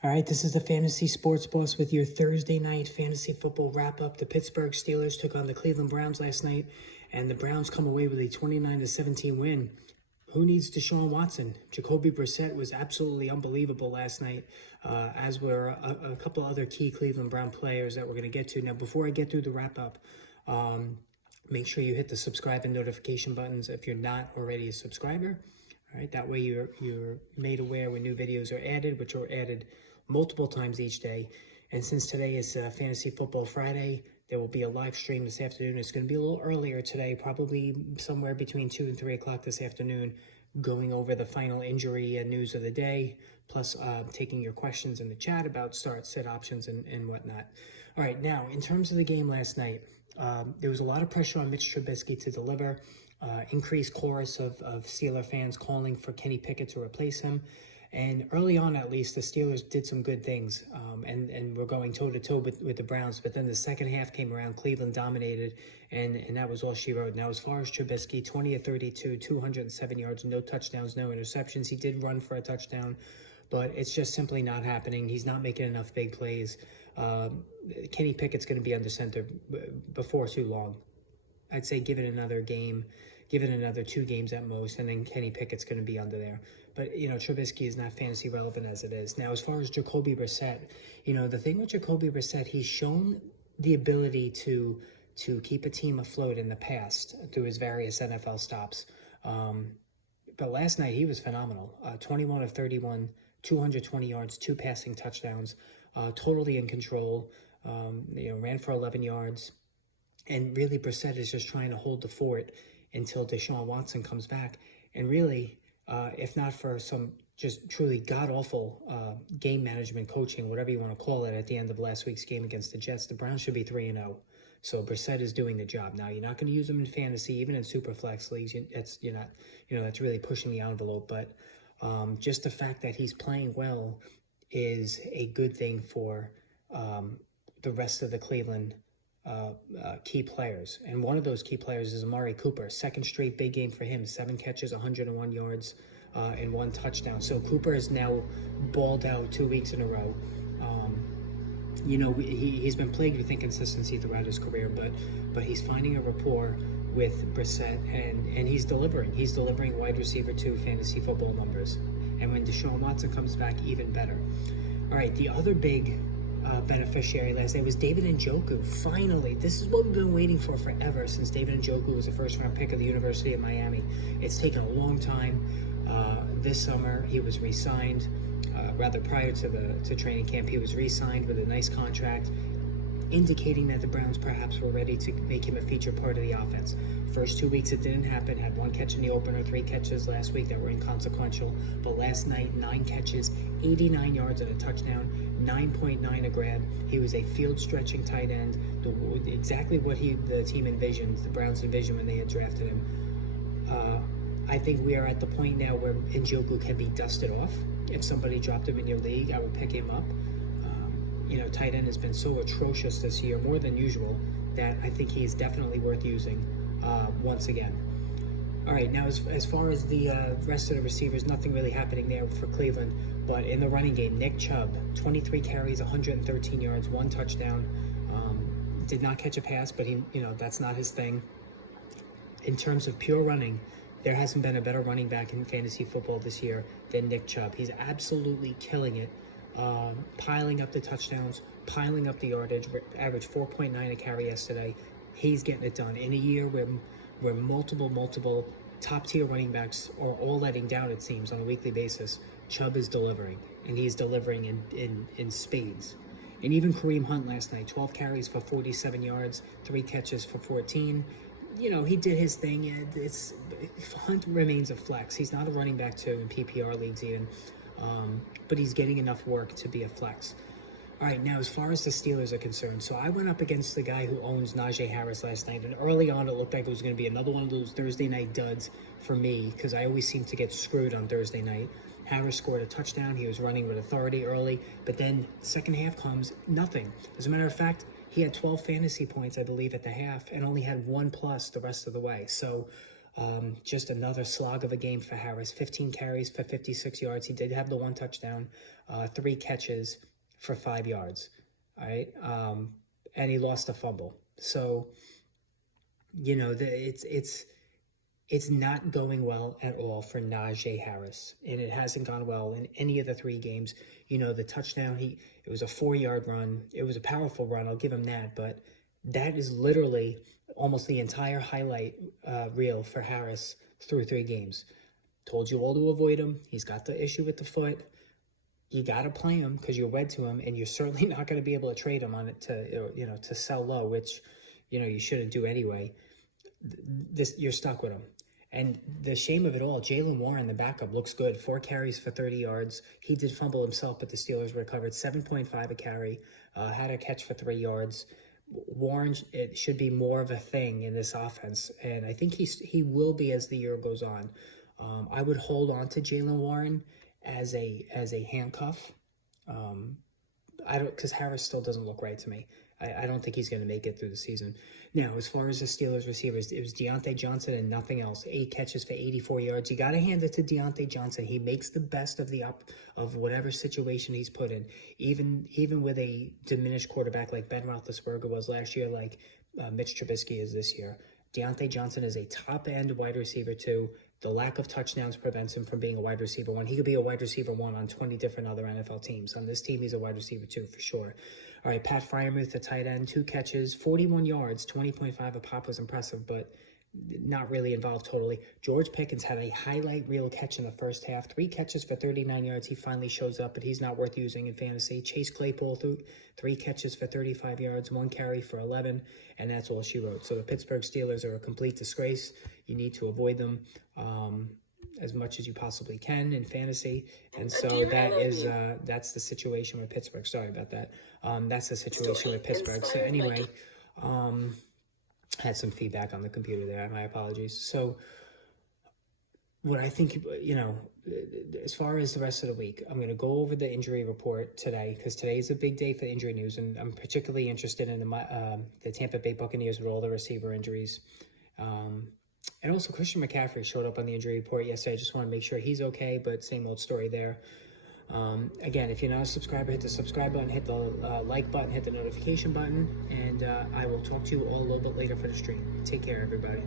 All right, this is the Fantasy Sports Boss with your Thursday night fantasy football wrap-up. The Pittsburgh Steelers took on the Cleveland Browns last night, and the Browns come away with a 29-17 win. Who needs Deshaun Watson? Jacoby Brissett was absolutely unbelievable last night, as were a couple other key Cleveland Brown players that we're going to get to. Now, before I get through the wrap-up, make sure you hit the subscribe and notification buttons if you're not already a subscriber. All right, that way you're made aware when new videos are added, which are added multiple times each day. And since today is Fantasy Football Friday, there will be a live stream this afternoon. It's going to be a little earlier today, probably somewhere between 2 and 3 o'clock this afternoon, going over the final injury and news of the day, plus taking your questions in the chat about start, sit options, and whatnot. All right, now, in terms of the game last night, there was a lot of pressure on Mitch Trubisky to deliver. Increased chorus of Steeler fans calling for Kenny Pickett to replace him. And early on, at least, the Steelers did some good things and were going toe-to-toe with the Browns. But then the second half came around, Cleveland dominated, and that was all she wrote. Now, as far as Trubisky, 20 of 32, 207 yards, no touchdowns, no interceptions. He did run for a touchdown, but it's just simply not happening. He's not making enough big plays. Kenny Pickett's going to be under center before too long. I'd say give it another game, give it another 2 games at most, and then Kenny Pickett's going to be under there. But, Trubisky is not fantasy relevant as it is. Now, as far as Jacoby Brissett, the thing with Jacoby Brissett, he's shown the ability to keep a team afloat in the past through his various NFL stops. But last night, he was phenomenal. 21 of 31, 220 yards, 2 passing touchdowns, totally in control, ran for 11 yards. And really, Brissett is just trying to hold the fort until Deshaun Watson comes back. And really, if not for some just truly god-awful game management coaching, whatever you want to call it, at the end of last week's game against the Jets, the Browns should be 3-0. So Brissett is doing the job. Now, you're not going to use him in fantasy, even in super flex leagues. That's really pushing the envelope. But just the fact that he's playing well is a good thing for the rest of the Cleveland key players. And one of those key players is Amari Cooper. Second straight big game for him. 7 catches, 101 yards, and 1 touchdown. So Cooper has now balled out 2 weeks in a row. He's been plagued with inconsistency throughout his career, but he's finding a rapport with Brissett, and he's delivering. He's delivering wide receiver 2 fantasy football numbers. And when Deshaun Watson comes back, even better. All right, the other big beneficiary last night was David Njoku. Finally, this is what we've been waiting for forever, since David Njoku was a first-round pick of the University of Miami. It's taken a long time. This summer, he was re-signed. Rather, prior to training camp, he was re-signed with a nice contract, indicating that the Browns perhaps were ready to make him a feature part of the offense. First 2 weeks, it didn't happen. Had 1 catch in the opener, 3 catches last week that were inconsequential. But last night, 9 catches, 89 yards and a touchdown, 9.9 a grab. He was a field-stretching tight end, exactly what the team envisioned, the Browns envisioned when they had drafted him. I think we are at the point now where Njoku can be dusted off. If somebody dropped him in your league, I would pick him up. Tight end has been so atrocious this year, more than usual, that I think he's definitely worth using once again. All right, now as far as the rest of the receivers, nothing really happening there for Cleveland. But in the running game, Nick Chubb, 23 carries, 113 yards, 1 touchdown. Did not catch a pass, but that's not his thing. In terms of pure running, there hasn't been a better running back in fantasy football this year than Nick Chubb. He's absolutely killing it. Piling up the touchdowns, piling up the yardage, averaged 4.9 a carry yesterday. He's getting it done. In a year where multiple top-tier running backs are all letting down, it seems, on a weekly basis, Chubb is delivering, and he's delivering in spades. And even Kareem Hunt last night, 12 carries for 47 yards, 3 catches for 14. He did his thing. Hunt remains a flex. He's not a running back 2 in PPR leagues even. But he's getting enough work to be a flex. All right, now as far as the Steelers are concerned, so I went up against the guy who owns Najee Harris last night, and early on it looked like it was going to be another one of those Thursday night duds for me, because I always seem to get screwed on Thursday night. Harris scored a touchdown. He was running with authority early, but then second half comes, nothing. As a matter of fact, he had 12 fantasy points, I believe, at the half, and only had 1+ the rest of the way. So Just another slog of a game for Harris. 15 carries for 56 yards. He did have the 1 touchdown, 3 catches for 5 yards. All right. And he lost a fumble. So, you know, it's not going well at all for Najee Harris. And it hasn't gone well in any of the 3 games. You know, the touchdown, it was a 4-yard run. It was a powerful run. I'll give him that. But that is literally almost the entire highlight reel for Harris through 3 games. Told you all to avoid him. He's got the issue with the foot. You got to play him because you're wed to him, and you're certainly not going to be able to trade him on it to sell low, which, you shouldn't do anyway. You're stuck with him. And the shame of it all, Jaylen Warren, the backup, looks good. 4 carries for 30 yards. He did fumble himself, but the Steelers recovered. 7.5 a carry. Had a catch for 3 yards. Warren, it should be more of a thing in this offense, and I think he will be as the year goes on. I would hold on to Jaylen Warren as a handcuff. Because Harris still doesn't look right to me. I don't think he's going to make it through the season. Now, as far as the Steelers receivers, it was Deontay Johnson and nothing else. 8 catches for 84 yards. You got to hand it to Deontay Johnson. He makes the best of of whatever situation he's put in. Even with a diminished quarterback like Ben Roethlisberger was last year, like Mitch Trubisky is this year. Deontay Johnson is a top-end wide receiver, too. The lack of touchdowns prevents him from being a wide receiver 1. He could be a wide receiver 1 on 20 different other NFL teams. On this team, he's a wide receiver 2 for sure. All right, Pat Freiermuth, the tight end, 2 catches, 41 yards, 20.5 a pop was impressive, but not really involved totally. George Pickens had a highlight reel catch in the first half, 3 catches for 39 yards. He finally shows up, but he's not worth using in fantasy. Chase Claypool, 3 catches for 35 yards, 1 carry for 11, and that's all she wrote. So the Pittsburgh Steelers are a complete disgrace. You need to avoid them as much as you possibly can in fantasy. And so that's the situation with Pittsburgh. Sorry about that. That's the situation with Pittsburgh. So anyway, had some feedback on the computer there. My apologies. So what I think, as far as the rest of the week, I'm going to go over the injury report today because today is a big day for injury news, and I'm particularly interested in the Tampa Bay Buccaneers with all the receiver injuries. And also Christian McCaffrey showed up on the injury report yesterday. I just want to make sure he's okay, but same old story there. Again, if you're not a subscriber, hit the subscribe button, hit the like button, hit the notification button, and I will talk to you all a little bit later for the stream. Take care, everybody.